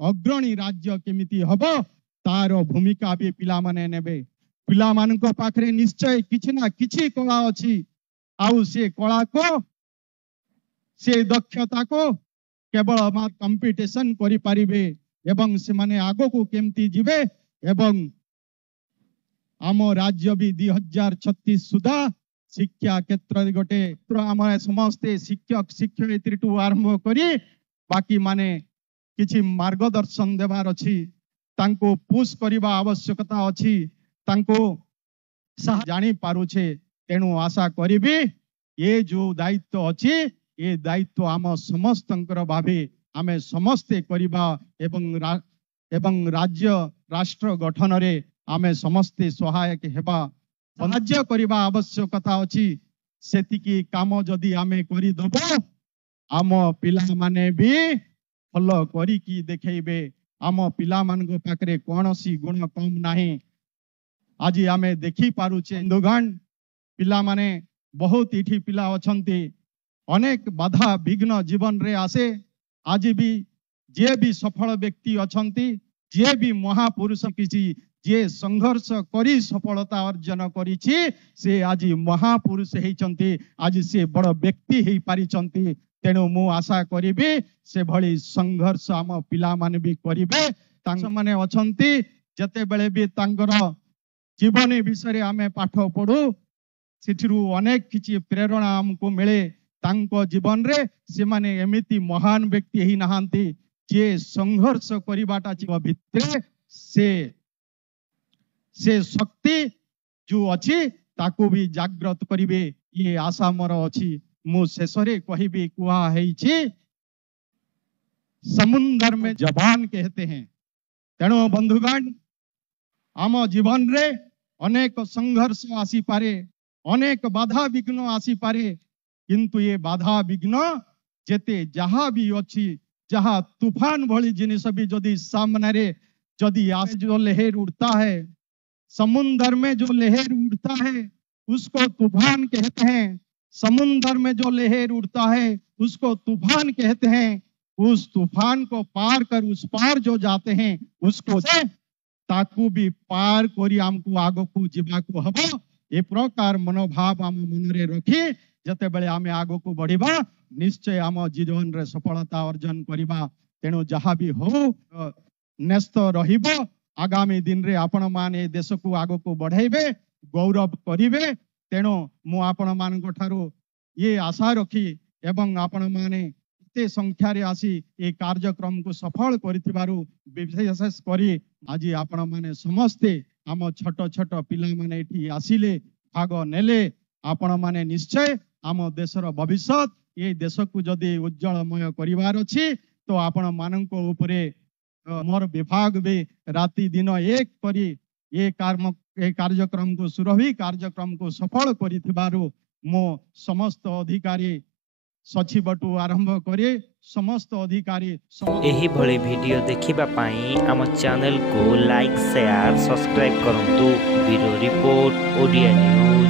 अग्रणी राज्य केमिति हबो तार भूमिका भी पिला माने नेबे। पिला मानक पाखरे निश्चय किछि ना किछि कला अछि आउ से कला को से दक्षता को केवल आम कंपिटिशन करि परिबे एवं से माने आगो को केमती जिबे एवं आम राज्य भी 2036 सुधा शिक्षा क्षेत्र गोटे आम समस्ते शिक्षक शिक्षयित्री टू आरंभ करी बाकी माने किछि मार्गदर्शन देवार अछि तांको पुश करिबा आवश्यकता अछि तांको जानी पारुछे। तेणु आशा करिबी ये जो दायित्व अछि ये दायित्व आम समस्तंकर भावे आमे समस्ते करिबा एवं राज्य राष्ट्र गठन रे आमे समस्ते सहायक हेबा साहाय्य करिबा आवश्यकता अछि। सेतिकी काम जदि आमे करि दबो आम पिला माने भी फॉलो करी की देखेबे। आम पिला मानक पाखरे कोनोसी गुण कम नाही। आज आमे देखि पारुचे बंधुगण पिला माने बहुत इठी पिला अछंती अनेक बाधा विघ्न जीवन रे आसे। आज भी जे भी सफल व्यक्ति अछंती जे भी महापुरुष किसी जे संघर्ष करी सफलता अर्जन करिछि से आज महापुरुष हेचंती आज से बड़ व्यक्ति हे पारिचंती। तेणु मु आशा करिबी से भली संघर्ष आम पिला माने भी करिबे। तांग माने अछंती जते बेले भी तांगर जीवन विषय आमे पाठ पढ़ू सेठिरु अनेक किछि प्रेरणा हमको मिले। तांको जीवन रे से माने एमिति महान व्यक्ति ही नहांती जे संघर्ष करिबाटा भितरे से शक्ति जो अछि ताको भी जागृत करिवे ये आशा मोर अछि। मु शेषरे कहिबी कुआ हेछि समुंदर में जबान कहते हैं। तेणु बंधुगण आम जीवन रे अनेक संघर्ष आसी पारे अनेक बाधा विघ्न आसी पारे किंतु ये बाधा विघ्न जेते जहा भी अछि जहा तूफान भली जिनिस भी जदि सामने रे जदि जो लहर उड़ता है समुंदर में जो लहर उड़ता है उसको तूफान कहते हैं। समुंदर में जो लहर उड़ता है उसको तूफान कहते हैं। उस तूफान को पार कर उस पार जो जाते हैं उसको से ताकू भी पार करी हमको आगो को जीवा को हबो। ए प्रकार मनोभाव आम मन रे रखी जते बेले आमे आगो को बढ़िबा निश्चय आम जीवन रे सफलता अर्जन करिबा। तेणु जहा भी हो नेस्त रहिबो आगामी दिन रे आपण माने देश को आगो को बढ़ाइबे गौरव करिवे। तेणु मु आपण मान ठारू ये आशा रखी एवं आपण माने एते संख्या रे आसी ए कार्यक्रम को सफल करिथिबारु विशेष करी आज आपण माने समस्ते आम छोट छोट पिला माने एठी आसिले भाग नेले आपण माने निश्चय आम देशर भविष्यत ये देश को जदि उज्जवलमय करिवार अछि तो आपण माननको उपरे मोर विभाग भी राति दिन एक करी ये कार्यक्रम को सुरभि कार्यक्रम को सफल करिथिबारु मो समस्त अधिकारी सचिवटू आरंभ करे समस्त अधिकारी एही भली वीडियो देखिबा पाई आम चैनल को लाइक शेयर सब्सक्राइब करंतु। Bureau report Odia news.